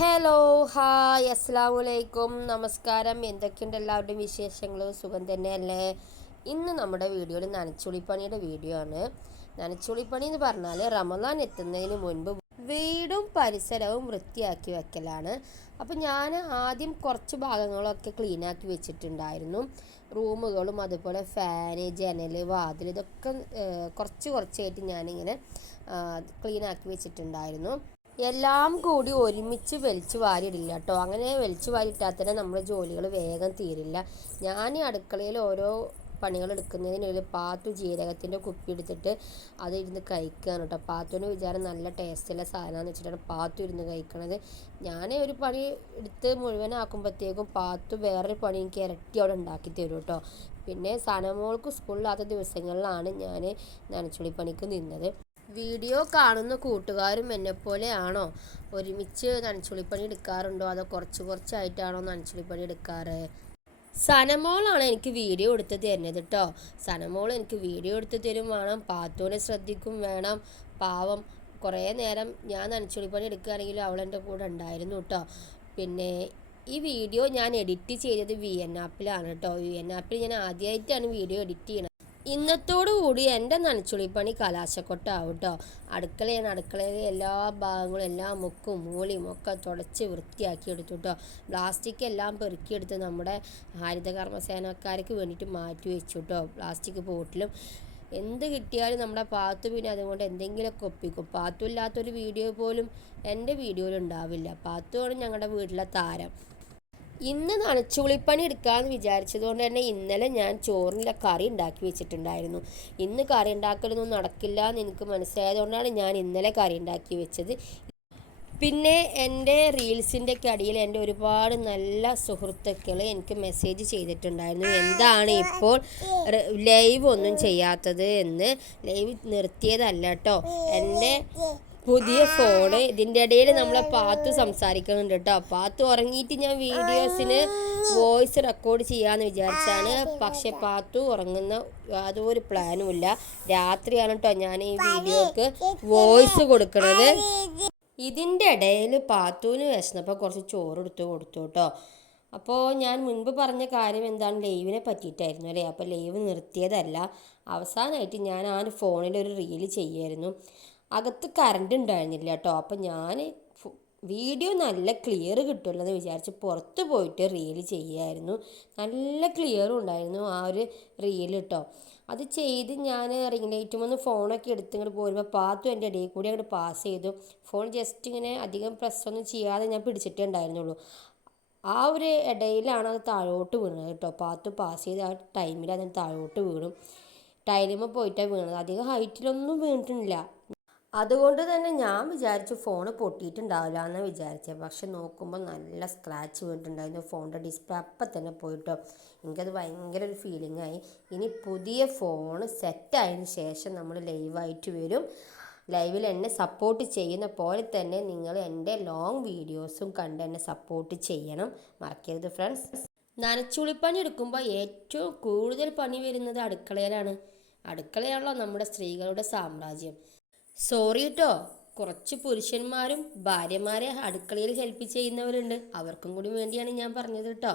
Hello hi അസ്സലാമലൈക്കും നമസ്കാരം. എന്തൊക്കെയുണ്ട് എല്ലാവരുടെയും വിശേഷങ്ങൾ? സുഖം തന്നെയല്ലേ? ഇന്ന് നമ്മുടെ വീഡിയോയിൽ നനച്ചുളിപ്പണിയുടെ വീഡിയോ ആണ്. നനച്ചുളിപ്പണി എന്ന് പറഞ്ഞാൽ റമദാൻ എത്തുന്നതിന് മുൻപ് വീടും പരിസരവും വൃത്തിയാക്കി വെക്കലാണ്. അപ്പം ഞാൻ ആദ്യം കുറച്ച് ഭാഗങ്ങളൊക്കെ ക്ലീനാക്കി വെച്ചിട്ടുണ്ടായിരുന്നു. റൂമുകളും അതുപോലെ ഫാന്, ജനൽ, വാതിൽ ഇതൊക്കെ കുറച്ചായിട്ട് ഞാനിങ്ങനെ ക്ലീനാക്കി വെച്ചിട്ടുണ്ടായിരുന്നു. എല്ലാം കൂടി ഒരുമിച്ച് വലിച്ചു വാരിയിടില്ല കേട്ടോ. അങ്ങനെ വലിച്ചു വാരിയിട്ടാൽ തന്നെ നമ്മുടെ ജോലികൾ വേഗം തീരില്ല. ഞാൻ ഈ അടുക്കളയിൽ ഓരോ പണികൾ എടുക്കുന്നതിനിടയിൽ പാത്തു ജീരകത്തിൻ്റെ കുപ്പി എടുത്തിട്ട് അത് ഇരുന്ന് കഴിക്കുകയാണ് കേട്ടോ. പാത്തുവിൻ്റെ വിചാരം നല്ല ടേസ്റ്റുള്ള സാധനമാണെന്ന് വെച്ചിട്ടാണ് പാത്തു ഇരുന്ന് കഴിക്കണത്. ഞാൻ ഒരു പണി എടുത്ത് മുഴുവനാക്കുമ്പോഴത്തേക്കും പാത്തു വേറൊരു പണി എനിക്ക് ഇരട്ടി അവിടെ ഉണ്ടാക്കി തരും കേട്ടോ. പിന്നെ സനമോൾക്ക് സ്കൂളിലാത്ത ദിവസങ്ങളിലാണ് ഞാൻ നനച്ചുളിപ്പണിക്ക് നിന്നത്. വീഡിയോ കാണുന്ന കൂട്ടുകാരും എന്നെപ്പോലെയാണോ? ഒരുമിച്ച് നനച്ചുളിപ്പണി എടുക്കാറുണ്ടോ? അതോ കുറച്ചായിട്ടാണോ നനച്ചുളിപ്പണി എടുക്കാറ്? സനമോളാണ് എനിക്ക് വീഡിയോ എടുത്ത് തരുന്നത് കേട്ടോ. സനമോൾ എനിക്ക് വീഡിയോ എടുത്ത് തരും വേണം, പാത്തുവിനെ ശ്രദ്ധിക്കും വേണം. പാവം കുറേ നേരം ഞാൻ നനച്ചുളിപ്പണി എടുക്കുകയാണെങ്കിലും അവൾ എൻ്റെ കൂടെ ഉണ്ടായിരുന്നു കേട്ടോ. പിന്നെ ഈ വീഡിയോ ഞാൻ എഡിറ്റ് ചെയ്തത് VN ആപ്പിലാണ് കേട്ടോ. VN ആപ്പിൽ ഞാൻ ആദ്യമായിട്ടാണ് വീഡിയോ എഡിറ്റ് ചെയ്യണത്. ഇന്നത്തോടുകൂടി എൻ്റെ നനച്ചുളിപ്പണി കലാശക്കൊട്ടാവും കേട്ടോ. അടുക്കളയിലെ എല്ലാ ഭാഗങ്ങളും എല്ലാ മുക്കും മൂലയും ഒക്കെ തുടച്ച് വൃത്തിയാക്കി എടുത്തു കേട്ടോ. പ്ലാസ്റ്റിക് എല്ലാം പെറുക്കിയെടുത്ത് നമ്മുടെ ഹരിതകർമ്മസേനക്കാർക്ക് വേണ്ടിയിട്ട് മാറ്റി വെച്ചു കേട്ടോ. പ്ലാസ്റ്റിക് ബോട്ടിലും എന്ത് കിട്ടിയാലും നമ്മുടെ പാത്തു പിന്നെ അതുകൊണ്ട് എന്തെങ്കിലുമൊക്കെ ഒപ്പിക്കും. പാത്തു ഇല്ലാത്തൊരു വീഡിയോ പോലും എൻ്റെ വീഡിയോയിൽ ഉണ്ടാവില്ല. പാത്തുവാണ് ഞങ്ങളുടെ വീട്ടിലെ താരം. ഇന്ന് നനച്ചുളിപ്പണി എടുക്കാമെന്ന് വിചാരിച്ചതുകൊണ്ട് തന്നെ ഇന്നലെ ഞാൻ ചോറിൻ്റെ കറി ഉണ്ടാക്കി വെച്ചിട്ടുണ്ടായിരുന്നു. ഇന്ന് കറി ഉണ്ടാക്കലൊന്നും നടക്കില്ല എന്ന് എനിക്ക് മനസ്സിലായതുകൊണ്ടാണ് ഞാൻ ഇന്നലെ കറി ഉണ്ടാക്കി വെച്ചത്. പിന്നെ എൻ്റെ റീൽസിൻ്റെ അടിയിൽ എൻ്റെ ഒരുപാട് നല്ല സുഹൃത്തുക്കൾ എനിക്ക് മെസ്സേജ് ചെയ്തിട്ടുണ്ടായിരുന്നു, എന്താണ് ഇപ്പോൾ ലൈവ് ഒന്നും ചെയ്യാത്തത് എന്ന്. ലൈവ് നിർത്തിയതല്ല കേട്ടോ, എൻ്റെ പുതിയ ഫോണ്. ഇതിൻ്റെ ഇടയിൽ നമ്മളെ പാത്തു സംസാരിക്കുന്നുണ്ട് കേട്ടോ. പാത്തു ഉറങ്ങിയിട്ട് ഞാൻ വീഡിയോസിന് വോയിസ് റെക്കോർഡ് ചെയ്യാമെന്ന് വിചാരിച്ചാണ്. പക്ഷെ പാത്തു ഉറങ്ങുന്ന യാതൊരു പ്ലാനും ഇല്ല. രാത്രിയാണ് കേട്ടോ ഞാൻ ഈ വീഡിയോക്ക് വോയിസ് കൊടുക്കുന്നത്. ഇതിൻ്റെ ഇടയിൽ പാത്തുവിന് വിശന്നപ്പോൾ കുറച്ച് ചോറ് കൊടുത്തു കേട്ടോ. അപ്പോൾ ഞാൻ മുൻപ് പറഞ്ഞ കാര്യം എന്താണ്, ലൈവിനെ പറ്റിയിട്ടായിരുന്നു അല്ലേ. അപ്പോൾ ലൈവ് നിർത്തിയതല്ല, അവസാനമായിട്ട് ഞാൻ ഫോണിലൊരു റീല് ചെയ്യായിരുന്നു. അകത്ത് കറണ്ട് ഉണ്ടായിരുന്നില്ല കേട്ടോ. അപ്പം ഞാൻ വീഡിയോ നല്ല ക്ലിയർ കിട്ടുമല്ലോ എന്ന് വിചാരിച്ച് പുറത്ത് പോയിട്ട് റീല് ചെയ്യായിരുന്നു. നല്ല ക്ലിയറും ഉണ്ടായിരുന്നു ആ ഒരു റീല് കേട്ടോ. അത് ചെയ്ത് ഞാൻ റിംഗ് ലൈറ്റും ഒന്ന് ഫോണൊക്കെ എടുത്ത് ഇങ്ങോട്ട് പോരുമ്പോൾ പാത്തു എൻ്റെ ഇടയിൽ കൂടി അങ്ങോട്ട് പാസ് ചെയ്തു. ഫോൺ ജസ്റ്റ് ഇങ്ങനെ അധികം പ്രസ്സൊന്നും ചെയ്യാതെ ഞാൻ പിടിച്ചിട്ടേ ഉണ്ടായിരുന്നുള്ളൂ. ആ ഒരു ഇടയിലാണ് അത് താഴോട്ട് വീണത് കേട്ടോ. പാത്തു പാസ് ചെയ്ത് ആ ടൈമിൽ അതിന് താഴോട്ട് വീണു. ടൈലുമ്പോൾ പോയിട്ടാണ് വീണത്. അധികം ഹൈറ്റിലൊന്നും വീണിട്ടില്ല. അതുകൊണ്ട് തന്നെ ഞാൻ വിചാരിച്ചു ഫോണ് പൊട്ടിയിട്ടുണ്ടാവില്ല എന്ന് വിചാരിച്ചത്. പക്ഷെ നോക്കുമ്പോൾ നല്ല സ്ക്രാച്ച് വീണിട്ടുണ്ടായിരുന്നു. ഫോണിൻ്റെ ഡിസ്പ്ലേ അപ്പം തന്നെ പോയിട്ടോ. എനിക്കത് ഭയങ്കര ഒരു ഫീലിംഗ് ആയി. ഇനി പുതിയ ഫോണ് സെറ്റായതിന് ശേഷം നമ്മൾ ലൈവായിട്ട് വരും. ലൈവിൽ എന്നെ സപ്പോർട്ട് ചെയ്യുന്ന പോലെ തന്നെ നിങ്ങൾ എൻ്റെ ലോങ് വീഡിയോസും കണ്ട് എന്നെ സപ്പോർട്ട് ചെയ്യണം, മറക്കരുത് ഫ്രണ്ട്സ്. നനച്ചുളിപ്പണി എടുക്കുമ്പോൾ ഏറ്റവും കൂടുതൽ പണി വരുന്നത് അടുക്കളയിലാണ്. അടുക്കളയാണല്ലോ നമ്മുടെ സ്ത്രീകളുടെ സാമ്രാജ്യം. സോറി കേട്ടോ, കുറച്ച് പുരുഷന്മാരും ഭാര്യമാരെ അടുക്കളയിൽ ഹെൽപ്പ് ചെയ്യുന്നവരുണ്ട്. അവർക്കും കൂടി വേണ്ടിയാണ് ഞാൻ പറഞ്ഞത് കേട്ടോ.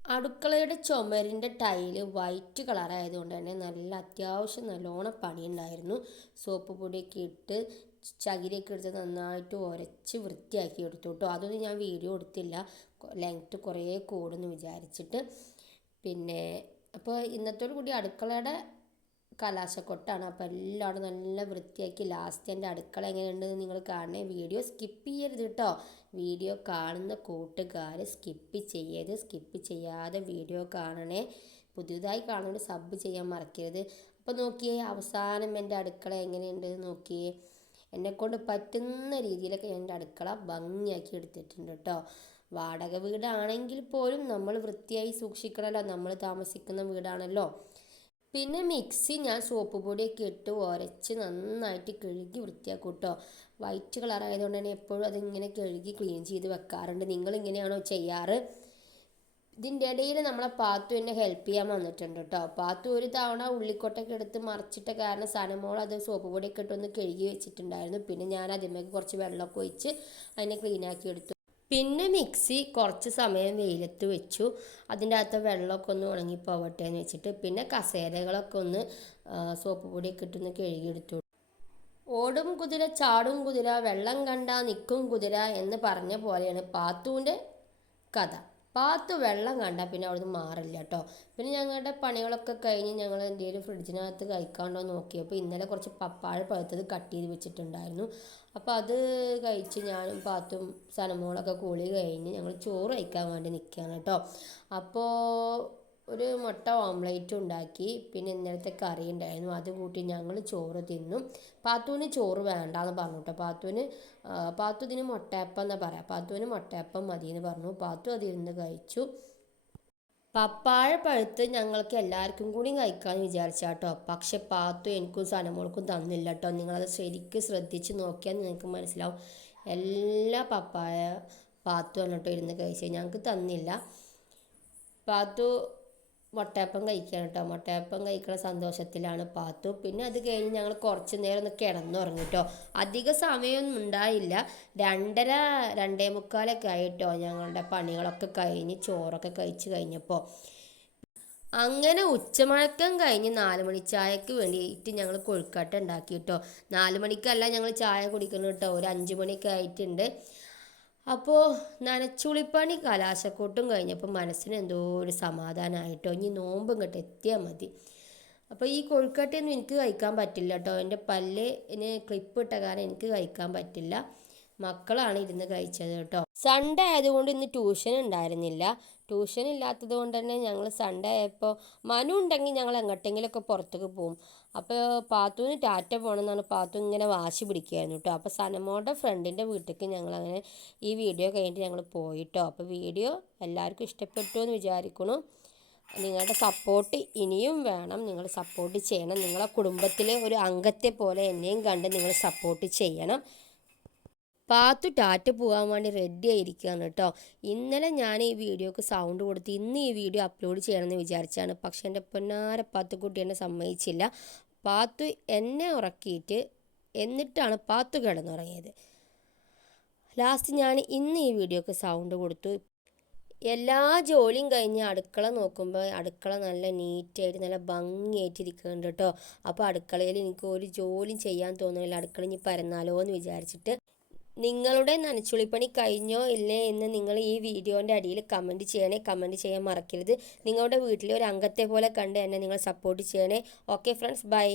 അടുക്കളയുടെ ചുമരിൻ്റെ ടൈല് വൈറ്റ് കളറായതുകൊണ്ട് തന്നെ നല്ല അത്യാവശ്യം നല്ലോണം പണിയുണ്ടായിരുന്നു. സോപ്പ് പൊടിയൊക്കെ ഇട്ട് ചകിരിയൊക്കെ എടുത്ത് നന്നായിട്ട് ഉരച്ച് വൃത്തിയാക്കി എടുത്തു കേട്ടോ. അതൊന്നും ഞാൻ വീഡിയോ എടുത്തില്ല, ലെങ്ത്ത് കുറേ കൂടുമെന്ന് വിചാരിച്ചിട്ട്. പിന്നെ അപ്പോൾ ഇന്നത്തോടു കൂടി അടുക്കളയുടെ കലാശക്കൊട്ടാണ്. അപ്പോൾ എല്ലാവരും നല്ല വൃത്തിയാക്കി ലാസ്റ്റ് എൻ്റെ അടുക്കള എങ്ങനെയുണ്ടെന്ന് നിങ്ങൾ കാണണേ. വീഡിയോ സ്കിപ്പ് ചെയ്യരുത് കേട്ടോ. വീഡിയോ കാണുന്ന കൂട്ടുകാർ സ്കിപ്പ് ചെയ്യാതെ വീഡിയോ കാണണേ. പുതിയതായി കാണുന്നത് സബ് ചെയ്യാൻ മറക്കരുത്. അപ്പോൾ നോക്കിയേ, അവസാനം എൻ്റെ അടുക്കള എങ്ങനെയുണ്ട് നോക്കിയേ. എന്നെക്കൊണ്ട് പറ്റുന്ന രീതിയിലൊക്കെ എൻ്റെ അടുക്കള ഭംഗിയാക്കി എടുത്തിട്ടുണ്ട് കേട്ടോ. വാടക വീടാണെങ്കിൽ പോലും നമ്മൾ വൃത്തിയായി സൂക്ഷിക്കണമല്ലോ, നമ്മൾ താമസിക്കുന്ന വീടാണല്ലോ. പിന്നെ മിക്സി ഞാൻ സോപ്പ് പൊടിയൊക്കെ ഇട്ട് ഉരച്ച് നന്നായിട്ട് കഴുകി വൃത്തിയാക്കും കേട്ടോ. വൈറ്റ് കളറായതുകൊണ്ട് തന്നെ എപ്പോഴും അതിങ്ങനെ കഴുകി ക്ലീൻ ചെയ്ത് വെക്കാറുണ്ട്. നിങ്ങളിങ്ങനെയാണോ ചെയ്യാറ്? ഇതിൻ്റെ ഇടയിൽ നമ്മളെ പാത്തു എന്നെ ഹെൽപ്പ് ചെയ്യാൻ വന്നിട്ടുണ്ട് കേട്ടോ. പാത്തു ഒരു തവണ ഉള്ളിക്കൊട്ടൊക്കെ എടുത്ത് മറിച്ചിട്ട കാരണം സനമോൾ അത് സോപ്പ് പൊടിയൊക്കെ ഇട്ടൊന്ന് കഴുകി വെച്ചിട്ടുണ്ടായിരുന്നു. പിന്നെ ഞാൻ അതിന്മേൽ കുറച്ച് വെള്ളമൊക്കെ ഒഴിച്ച് അതിനെ ക്ലീനാക്കി എടുത്തു. പിന്നെ മിക്സി കുറച്ച് സമയം വെയിലത്ത് വെച്ചു. അതിൻ്റെ അകത്ത് വെള്ളമൊക്കെ ഒന്ന് ഉണങ്ങിപ്പോവട്ടെ എന്ന് വെച്ചിട്ട് പിന്നെ കസേരകളൊക്കെ ഒന്ന് സോപ്പ് പൊടിയൊക്കെ ഇട്ടൊന്ന് കഴുകിയെടുത്തു. ഓടും കുതിര ചാടും കുതിര വെള്ളം കണ്ട നിൽക്കും കുതിര എന്ന് പറഞ്ഞ പോലെയാണ് പാത്തുവിൻ്റെ കഥ. പാത്തു വെള്ളം കണ്ടാൽ പിന്നെ അവിടുന്ന് മാറില്ല കേട്ടോ. പിന്നെ ഞങ്ങളുടെ പണികളൊക്കെ കഴിഞ്ഞ് ഞങ്ങൾ എന്തെങ്കിലും ഫ്രിഡ്ജിനകത്ത് കഴിക്കാണ്ടോ നോക്കിയപ്പോൾ ഇന്നലെ കുറച്ച് പപ്പായ പഴുത്തത് കട്ട് ചെയ്ത് വെച്ചിട്ടുണ്ടായിരുന്നു. അപ്പോൾ അത് കഴിച്ച് ഞാനും പാത്തും സനമോളൊക്കെ കൂളി കഴിഞ്ഞ് ഞങ്ങൾ ചോറ് കഴിക്കാൻ വേണ്ടി നിൽക്കുകയാണ് കേട്ടോ. അപ്പോൾ ഒരു മുട്ട ഓംലേറ്റ് ഉണ്ടാക്കി. പിന്നെ ഇന്നലത്തെ കറി ഉണ്ടായിരുന്നു, അത് കൂട്ടി ഞങ്ങൾ ചോറ് തിന്നു. പാത്തുവിന് ചോറ് വേണ്ടാന്ന് പറഞ്ഞു കേട്ടോ. പാത്തു ഇതിന് മുട്ടയപ്പം എന്നാ പറയാം. പാത്തുവിന് മുട്ടയപ്പം മതി എന്ന് പറഞ്ഞു. പാത്തു അതിരുന്ന് കഴിച്ചു. പപ്പായ പഴുത്ത് ഞങ്ങൾക്ക് എല്ലാവർക്കും കൂടി കഴിക്കാമെന്ന് വിചാരിച്ചാട്ടോ. പക്ഷെ പാത്തു എനിക്കും സനമോൾക്കും തന്നില്ല കേട്ടോ. നിങ്ങളത് ശരിക്കും ശ്രദ്ധിച്ച് നോക്കിയാൽ നിങ്ങൾക്ക് മനസ്സിലാവും. എല്ലാ പപ്പായ പാത്തു വന്നിട്ടോ ഇരുന്ന് കഴിച്ചത്, ഞങ്ങൾക്ക് തന്നില്ല. പാത്തു മുട്ടയപ്പം കഴിക്കുകയാണ് കേട്ടോ. മുട്ടയപ്പം കഴിക്കുന്ന സന്തോഷത്തിലാണ് പാത്തു. പിന്നെ അത് കഴിഞ്ഞ് ഞങ്ങൾ കുറച്ച് നേരം ഒന്ന് കിടന്നുറങ്ങി കേട്ടോ. അധിക സമയമൊന്നും ഉണ്ടായില്ല. 2:30 2:45 ആയിട്ടോ ഞങ്ങളുടെ പണികളൊക്കെ കഴിഞ്ഞ് ചോറൊക്കെ കഴിച്ച് കഴിഞ്ഞപ്പോൾ. അങ്ങനെ ഉച്ചമഴക്കം കഴിഞ്ഞ് 4 മണി ചായക്ക് വേണ്ടിയിട്ട് ഞങ്ങൾ കൊഴുക്കട്ട ഉണ്ടാക്കി കേട്ടോ. 4 മണിക്കല്ല ഞങ്ങൾ ചായ കുടിക്കുന്നത് കേട്ടോ, ഒരു 5 മണിയൊക്കെ ആയിട്ടുണ്ട്. അപ്പോൾ നനച്ചുളിപ്പണി കലാശക്കൂട്ടും കഴിഞ്ഞപ്പോൾ മനസ്സിന് എന്തോ ഒരു സമാധാനമായിട്ടോ. ഇനി നോമ്പ് ഇങ്ങോട്ട് എത്തിയാൽ മതി. അപ്പോൾ ഈ കൊഴുക്കട്ടയൊന്നും എനിക്ക് കഴിക്കാൻ പറ്റില്ല കേട്ടോ. എൻ്റെ പല്ലിന് ക്ലിപ്പ് ഇട്ട കാരണം എനിക്ക് കഴിക്കാൻ പറ്റില്ല. മക്കളാണ് ഇരുന്ന് കഴിച്ചത് കേട്ടോ. സൺഡേ ആയതുകൊണ്ട് ഇന്ന് ട്യൂഷൻ ഉണ്ടായിരുന്നില്ല. ട്യൂഷൻ ഇല്ലാത്തത് കൊണ്ട് തന്നെ ഞങ്ങൾ സൺഡേ ആയപ്പോൾ മനു ഉണ്ടെങ്കിൽ ഞങ്ങൾ എങ്ങോട്ടെങ്കിലുമൊക്കെ പുറത്തേക്ക് പോകും. അപ്പോൾ പാത്തുവിന് ടാറ്റ പോകണമെന്നാണ് പാത്തു ഇങ്ങനെ വാശി പിടിക്കുകയായിരുന്നു കേട്ടോ. അപ്പോൾ സനമോളുടെ ഫ്രണ്ടിൻ്റെ വീട്ടിലേക്ക് ഞങ്ങളങ്ങനെ ഈ വീഡിയോ കഴിഞ്ഞിട്ട് ഞങ്ങൾ പോയിട്ടോ. അപ്പോൾ വീഡിയോ എല്ലാവർക്കും ഇഷ്ടപ്പെട്ടു എന്ന് വിചാരിക്കുന്നു. നിങ്ങളുടെ സപ്പോർട്ട് ഇനിയും വേണം. നിങ്ങൾ സപ്പോർട്ട് ചെയ്യണം. നിങ്ങളെ കുടുംബത്തിലെ ഒരു അംഗത്തെ പോലെ എന്നെയും കണ്ട് നിങ്ങൾ സപ്പോർട്ട് ചെയ്യണം. പാത്തു ടാറ്റ പോകാൻ വേണ്ടി റെഡി ആയിരിക്കുകയാണ് കേട്ടോ. ഇന്നലെ ഞാൻ ഈ വീഡിയോക്ക് സൗണ്ട് കൊടുത്ത് ഇന്ന് ഈ വീഡിയോ അപ്ലോഡ് ചെയ്യണമെന്ന് വിചാരിച്ചാണ്. പക്ഷേ എൻ്റെ പൊന്നാര പാത്തുക്കുട്ടി എന്നെ സമ്മതിച്ചില്ല. പാത്തു എന്നെ ഉറക്കിയിട്ട് എന്നിട്ടാണ് പാത്തു കിടന്നുറങ്ങിയത്. ലാസ്റ്റ് ഞാൻ ഇന്ന് ഈ വീഡിയോക്ക് സൗണ്ട് കൊടുത്തു. എല്ലാ ജോലിയും കഴിഞ്ഞ് അടുക്കള നോക്കുമ്പോൾ അടുക്കള നല്ല നീറ്റായിട്ട് നല്ല ഭംഗിയായിട്ടിരിക്കുന്നുണ്ട് കേട്ടോ. അപ്പോൾ അടുക്കളയിൽ എനിക്ക് ഒരു ജോലിയും ചെയ്യാൻ തോന്നുന്നില്ല. അടുക്കള ഇനി പരന്നാലോ എന്ന് വിചാരിച്ചിട്ട്. നിങ്ങളുടെ നനച്ചുളിപ്പണി കഴിഞ്ഞോ ഇല്ലേ എന്ന് നിങ്ങൾ ഈ വീഡിയോൻ്റെ അടിയിൽ കമൻറ്റ് ചെയ്യണേ. കമൻറ്റ് ചെയ്യാൻ മറക്കരുത്. നിങ്ങളുടെ വീട്ടിലെ ഒരു അംഗത്തെ പോലെ കണ്ട് എന്നെ നിങ്ങൾ സപ്പോർട്ട് ചെയ്യണേ. Okay friends, by.